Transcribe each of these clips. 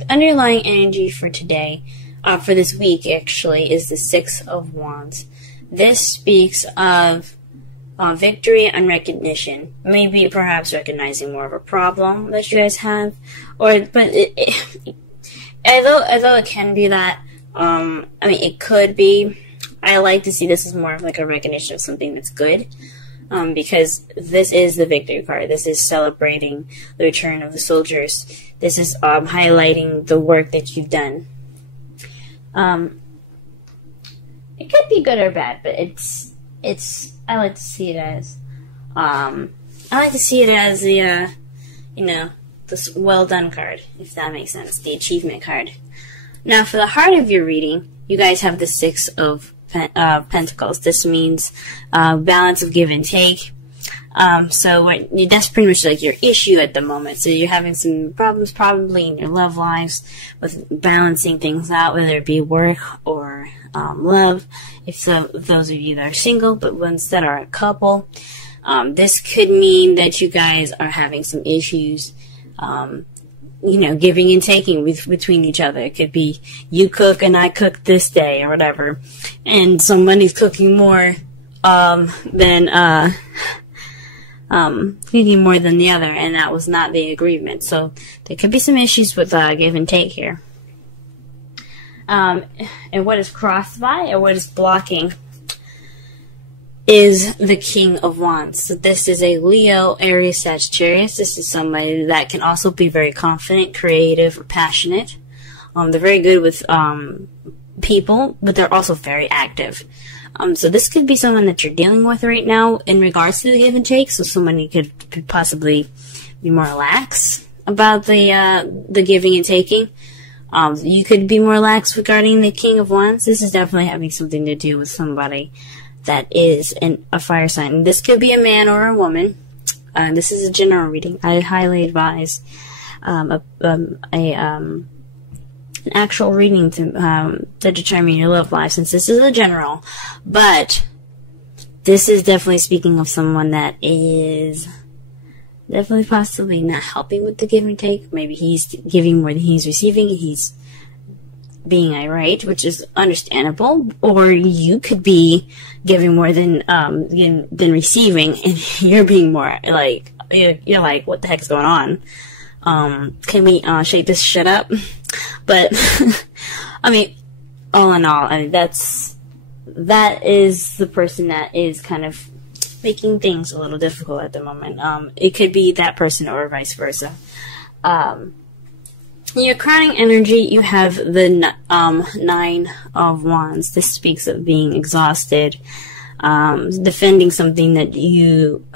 the underlying energy for today, for this week actually, is the Six of Wands. This speaks of victory and recognition. Maybe perhaps recognizing more of a problem that you guys have, although it can be that, I mean, it could be. I like to see this as more of like a recognition of something that's good, because this is the victory card. This is celebrating the return of the soldiers. This is highlighting the work that you've done. It could be good or bad, but I like to see it as, the, this well done card, if that makes sense, the achievement card. Now, for the heart of your reading, you guys have the Six of Pentacles. This means balance of give and take. So that's pretty much like your issue at the moment. So you're having some problems probably in your love lives with balancing things out, whether it be work or love. If those of you that are single, but ones that are a couple, this could mean that you guys are having some issues, giving and taking between each other. It could be you cook and I cook this day or whatever, and somebody's cooking more than cooking more than the other, and that was not the agreement. So there could be some issues with give and take here. And what is crossed by, or what is blocking, is the King of Wands. So this is a Leo, Aries, Sagittarius. This is somebody that can also be very confident, creative, or passionate. They're very good with people, but they're also very active. So this could be someone that you're dealing with right now in regards to the give and take. So somebody could possibly be more lax about the giving and taking. You could be more lax regarding the King of Wands. This is definitely having something to do with somebody that is a fire sign. This could be a man or a woman. This is a general reading. I highly advise an actual reading to determine your love life, since this is a general. But this is definitely speaking of someone that is definitely possibly not helping with the give and take. Maybe he's giving more than he's receiving. He's being irate, which is understandable. Or you could be giving more than receiving, and you're being more like, you're like, what the heck is going on? Can we shake this shit up? But I mean, all in all, I mean, that is the person that is kind of making things a little difficult at the moment. It could be that person or vice versa. In your crowning energy, you have the Nine of Wands. This speaks of being exhausted, defending something that you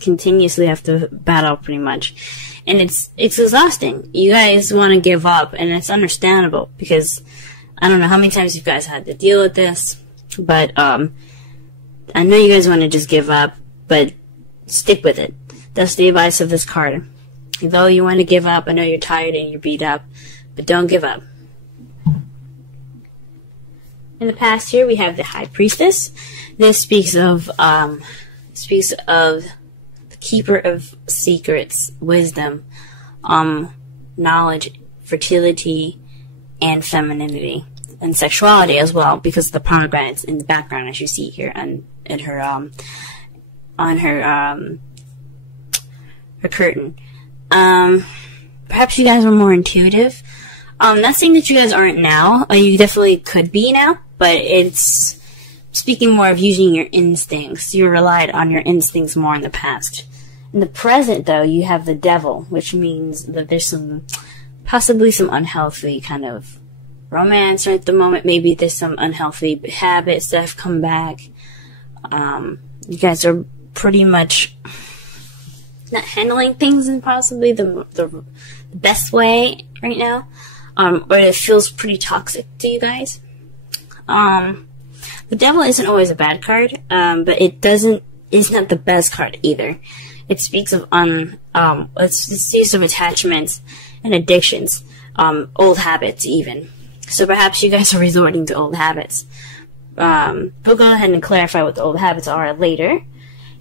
continuously have to battle pretty much. And it's exhausting. You guys want to give up, and it's understandable, because I don't know how many times you guys had to deal with this, but I know you guys want to just give up, but stick with it. That's the advice of this card. Though you want to give up, I know you're tired and you're beat up, but don't give up. In the past here, we have the High Priestess. This speaks of keeper of secrets, wisdom, knowledge, fertility, and femininity, and sexuality as well, because of the pomegranates in the background, as you see here, and in her her curtain. Perhaps you guys are more intuitive. Not saying that you guys aren't now. You definitely could be now, but it's speaking more of using your instincts. You relied on your instincts more in the past. In the present, though, you have the Devil, which means that there's possibly some unhealthy kind of romance at the moment. Maybe there's some unhealthy habits that have come back. You guys are pretty much not handling things in possibly the best way right now, or it feels pretty toxic to you guys. The Devil isn't always a bad card, but it's not the best card either. It speaks of it speaks of attachments and addictions, old habits even. So perhaps you guys are resorting to old habits. We'll go ahead and clarify what the old habits are later.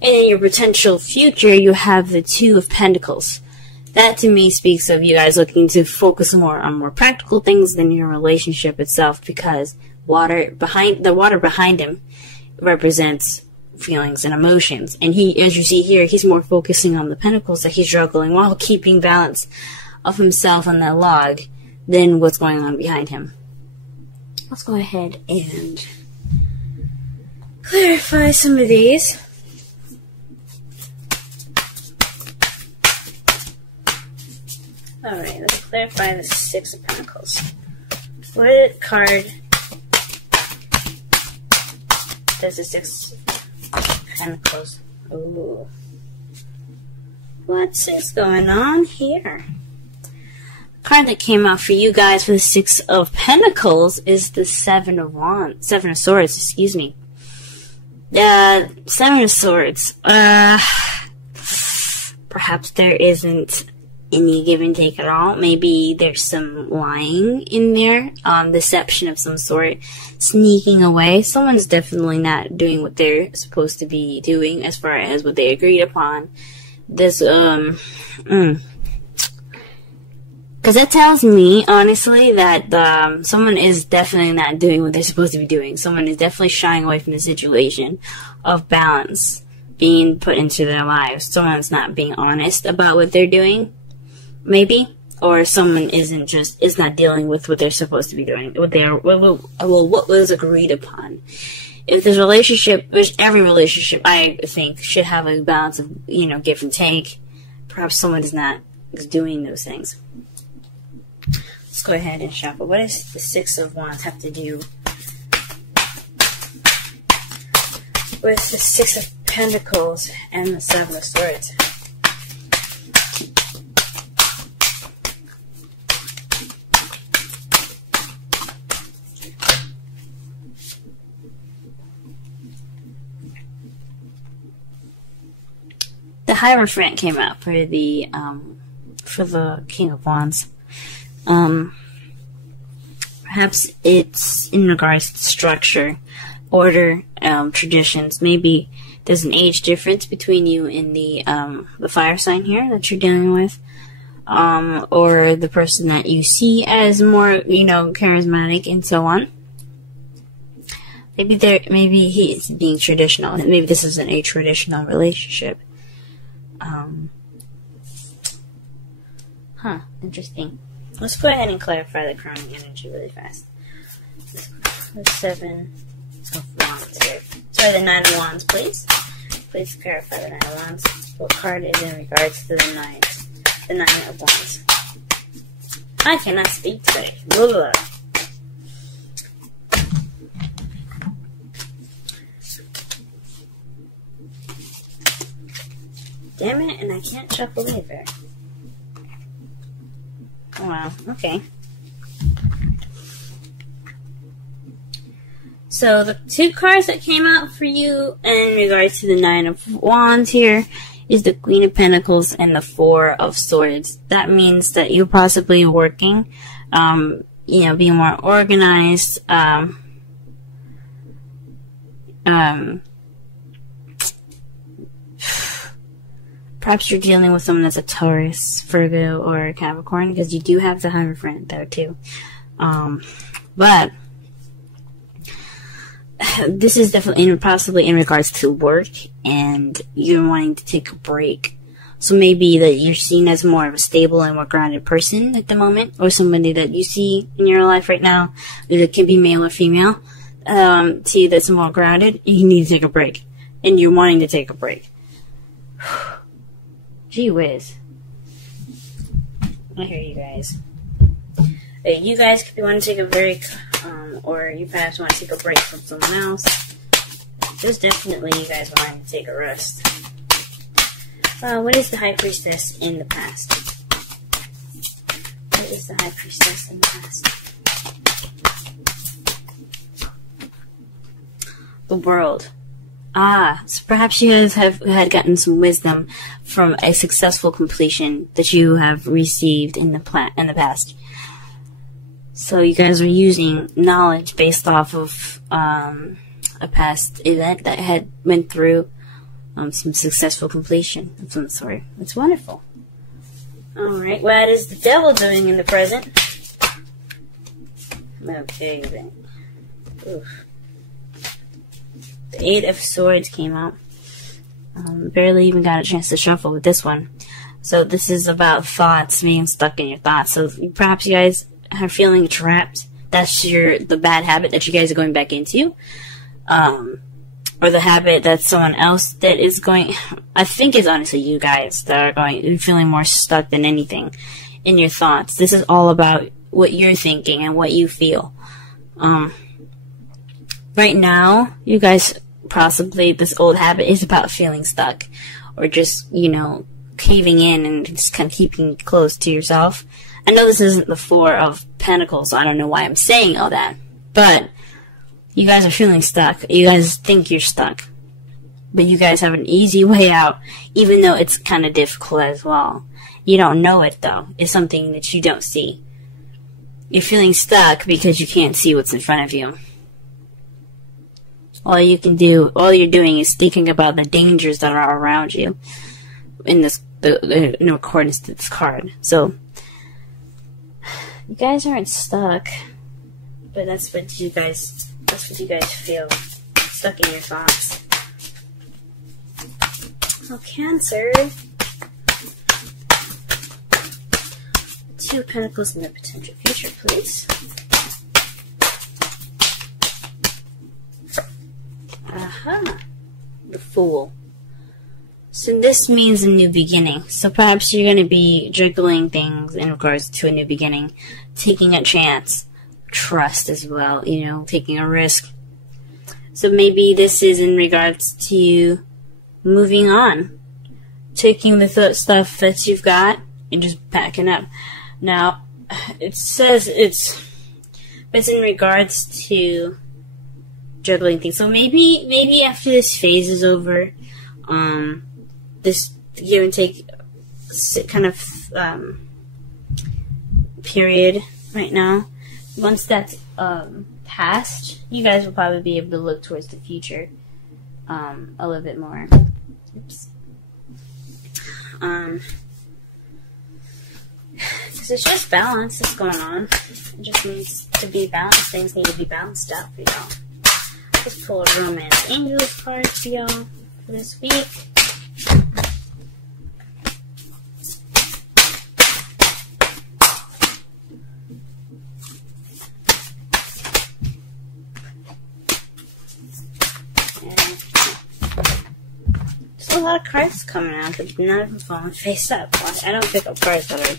And in your potential future, you have the Two of Pentacles. that to me speaks of you guys looking to focus more on more practical things than your relationship itself, because the water behind him represents feelings and emotions. And he, as you see here, he's more focusing on the pentacles that he's juggling while keeping balance of himself on that log than what's going on behind him. Let's go ahead and clarify some of these. Alright, let's clarify the Six of Pentacles. What card does the Six of Pentacles? Ooh. What's going on here? The card that came out for you guys for the Six of Pentacles is the Seven of Swords, excuse me. Seven of Swords. Perhaps there isn't any give and take at all. Maybe there's some lying in there, deception of some sort, sneaking away. Someone's definitely not doing what they're supposed to be doing as far as what they agreed upon. This, because that tells me, honestly, that someone is definitely not doing what they're supposed to be doing. Someone is definitely shying away from the situation of balance being put into their lives. Someone's not being honest about what they're doing, maybe, or someone is not dealing with what they're supposed to be doing, what was agreed upon. If this relationship, which every relationship I think should have a balance of, give and take, perhaps someone is doing those things. Let's go ahead and shuffle. What does the Six of Wands have to do with the Six of Pentacles and the Seven of Swords? The Hierophant came out for the King of Wands. Perhaps it's in regards to structure, order, traditions. Maybe there's an age difference between you and the fire sign here that you're dealing with, or the person that you see as more, charismatic and so on. Maybe he's being traditional. Maybe this isn't a traditional relationship. Interesting. Let's go ahead and clarify the crowning energy really fast. The Seven of Wands here. Sorry, the Nine of Wands, please. Please clarify the Nine of Wands. What card is in regards to the Nine of Wands? I cannot speak today. Blah, blah. Damn it, and I can't shuffle either. Oh, wow, okay. So the two cards that came out for you in regards to the Nine of Wands here is the Queen of Pentacles and the Four of Swords. That means that you're possibly working, being more organized, perhaps you're dealing with someone that's a Taurus, Virgo, or Capricorn, because you do have the Hierophant there too. But this is definitely possibly in regards to work, and you're wanting to take a break. So maybe that you're seen as more of a stable and more grounded person at the moment, or somebody that you see in your life right now, that can be male or female, see that's more grounded, you need to take a break. And you're wanting to take a break. Gee whiz. I hear you guys. You guys could be wanting to take a break, or you perhaps want to take a break from someone else. There's definitely you guys wanting to take a rest. What is the High Priestess in the past? What is the High Priestess in the past? The World. So perhaps you guys had gotten some wisdom from a successful completion that you have received in the past. So you guys are using knowledge based off of a past event that had went through some successful completion of some sort. It's wonderful. Alright, what is the devil doing in the present? Okay, then. Oof. The Eight of Swords came out. Barely even got a chance to shuffle with this one. So this is about thoughts, being stuck in your thoughts. So perhaps you guys are feeling trapped. That's the bad habit that you guys are going back into. Or the habit that someone else that is going, I think it's honestly you guys that are feeling more stuck than anything in your thoughts. This is all about what you're thinking and what you feel. Right now, you guys, possibly this old habit is about feeling stuck, or just, you know, caving in and just kind of keeping close to yourself. I know this isn't the Four of Pentacles, so I don't know why I'm saying all that, but you guys are feeling stuck. You guys think you're stuck, but you guys have an easy way out, even though it's kind of difficult as well. You don't know it, though. It's something that you don't see. You're feeling stuck because you can't see what's in front of you. All you're doing is thinking about the dangers that are around you in accordance to this card. So, you guys aren't stuck, but that's what you guys feel. Stuck in your thoughts. Oh, Cancer. Two of Pentacles in the potential future, please. Aha. The Fool. So this means a new beginning. So perhaps you're going to be juggling things in regards to a new beginning. Taking a chance. Trust as well, you know, taking a risk. So maybe this is in regards to moving on. Taking the stuff that you've got and just packing up. Now, it says it's in regards to juggling things. So maybe after this phase is over, this give and take kind of period right now, once that's passed, you guys will probably be able to look towards the future a little bit more. Oops. Because it's just balance that's going on. It just needs to be balanced. Things need to be balanced out for y'all. Let's pull a Romance Angels card for y'all for this week. There's a lot of cards coming out, but none of them falling face up. I don't pick up cards that are,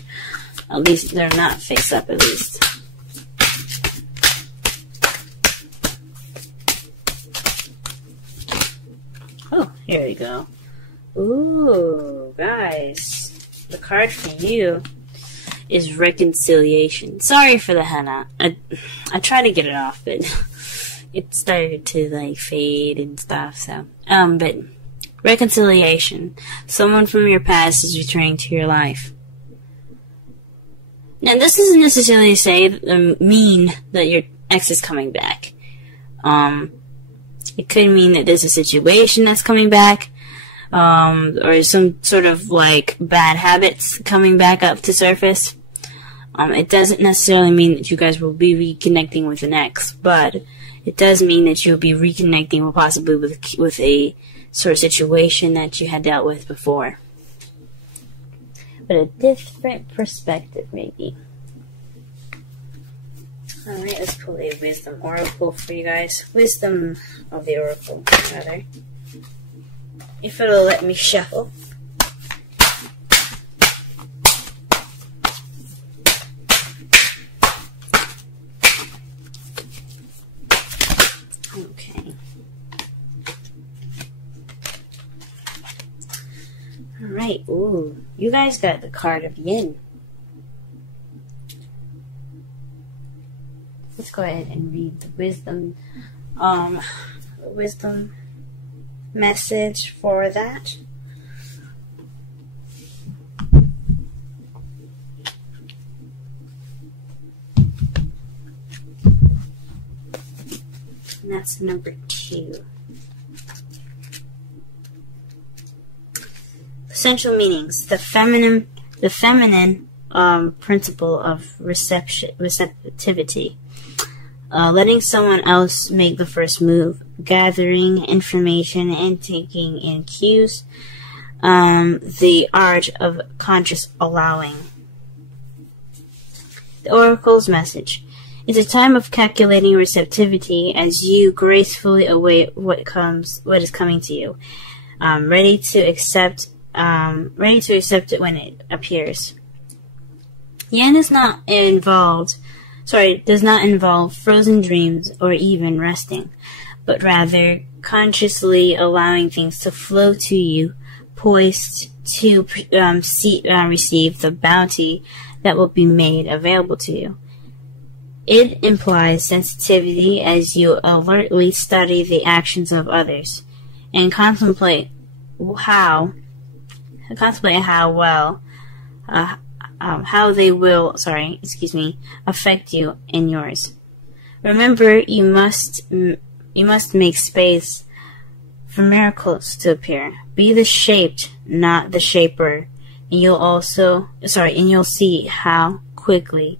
at least they're not face up, at least. Oh, here we go. Ooh, guys. The card for you is Reconciliation. Sorry for the henna. I tried to get it off, but it started to, like, fade and stuff, so. But Reconciliation. Someone from your past is returning to your life. Now, this doesn't necessarily mean that your ex is coming back. It could mean that there's a situation that's coming back, or some sort of, like, bad habits coming back up to surface. It doesn't necessarily mean that you guys will be reconnecting with an ex, but it does mean that you'll be reconnecting possibly with a sort of situation that you had dealt with before. But a different perspective, maybe. Alright, let's pull a Wisdom Oracle for you guys. Wisdom of the Oracle, rather. If it'll let me shuffle. Okay. Alright, ooh. You guys got the card of Yin. Let's go ahead and read the wisdom message for that. And that's number 2. Essential meanings. The feminine the feminine principle of receptivity. Letting someone else make the first move, gathering information and taking in cues, the art of conscious allowing. The Oracle's message. It's a time of calculating receptivity as you gracefully await what is coming to you, ready to accept it when it appears. Yen does not involve frozen dreams or even resting, but rather consciously allowing things to flow to you, poised to receive the bounty that will be made available to you. It implies sensitivity as you alertly study the actions of others and contemplate how they will affect you and yours. Remember, you must make space for miracles to appear. Be the shaped, not the shaper, and you'll see how quickly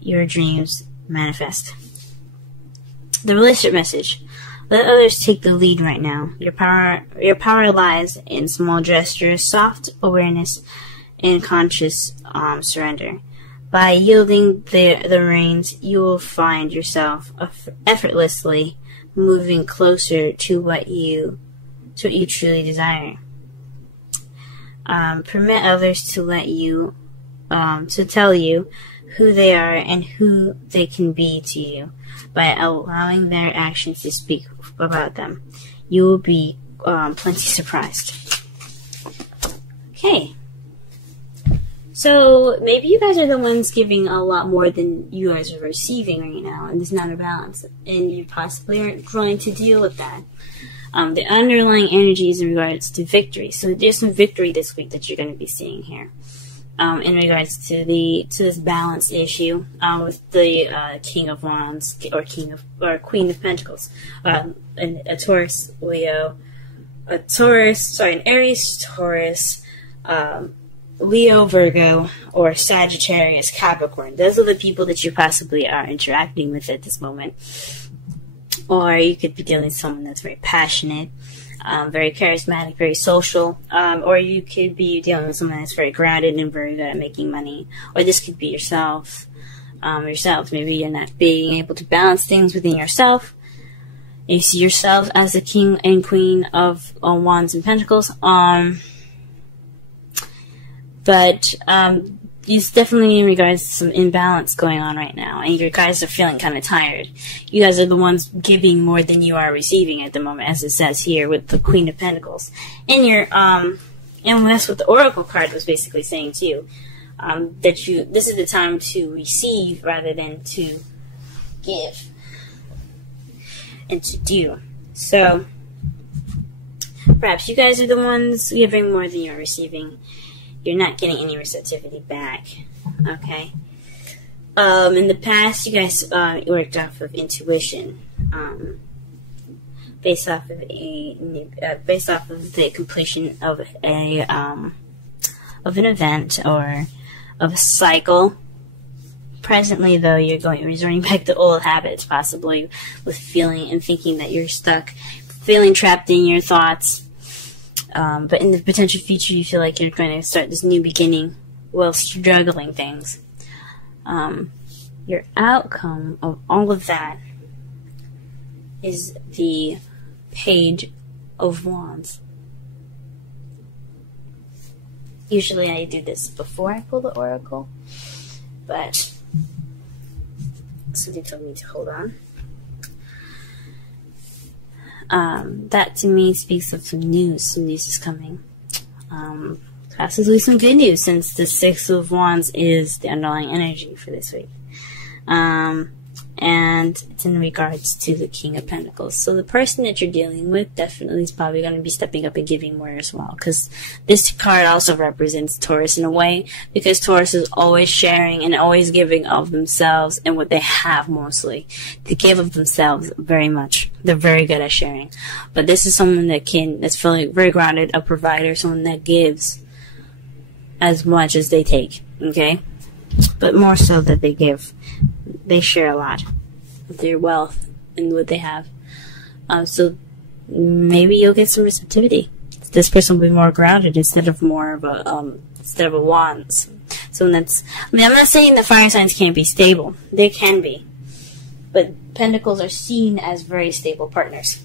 your dreams manifest. The relationship message. Let others take the lead right now. Your power lies in small gestures, soft awareness, and conscious surrender. By yielding the reins, you will find yourself effortlessly moving closer to what you truly desire. Permit others to tell you who they are and who they can be to you. By allowing their actions to speak about them, you will be plenty surprised. Okay. So maybe you guys are the ones giving a lot more than you guys are receiving right now, and there's not a balance, and you possibly aren't trying to deal with that. The underlying energy is in regards to victory. So there's some victory this week that you're going to be seeing here. In regards to this balance issue with the King of Wands or Queen of Pentacles, an Aries, Taurus, Leo, Virgo, or Sagittarius, Capricorn. Those are the people that you possibly are interacting with at this moment. Or you could be dealing with someone that's very passionate, very charismatic, very social, or you could be dealing with someone that's very grounded and very good at making money. Or this could be yourself. Maybe you're not being able to balance things within yourself. You see yourself as the King and Queen of Wands and Pentacles. But it's definitely in regards to some imbalance going on right now, and you guys are feeling kind of tired. You guys are the ones giving more than you are receiving at the moment, as it says here with the Queen of Pentacles. And and that's what the Oracle card was basically saying to you, that this is the time to receive rather than to give and to do. So perhaps you guys are the ones giving more than you're receiving. You're not getting any receptivity back, okay? In the past, you guys worked off of intuition, based off of the completion of an event or of a cycle. Presently, though, you're resorting back to old habits, possibly with feeling and thinking that you're stuck, feeling trapped in your thoughts. But in the potential future, you feel like you're going to start this new beginning while struggling things. Your outcome of all of that is the Page of Wands. Usually I do this before I pull the Oracle, but something told me to hold on. That to me speaks of some news. Some news is coming. Possibly some good news, since the Six of Wands is the underlying energy for this week. And it's in regards to the King of Pentacles. So the person that you're dealing with definitely is probably going to be stepping up and giving more as well. Because this card also represents Taurus in a way. Because Taurus is always sharing and always giving of themselves and what they have mostly. They give of themselves very much. They're very good at sharing. But this is someone that's feeling very grounded, a provider, someone that gives as much as they take, okay? But more so that they give. They share a lot of their wealth and what they have. So maybe you'll get some receptivity. This person will be more grounded instead of more of a wands. So that's, I mean, I'm not saying the fire signs can't be stable. They can be. But pentacles are seen as very stable partners.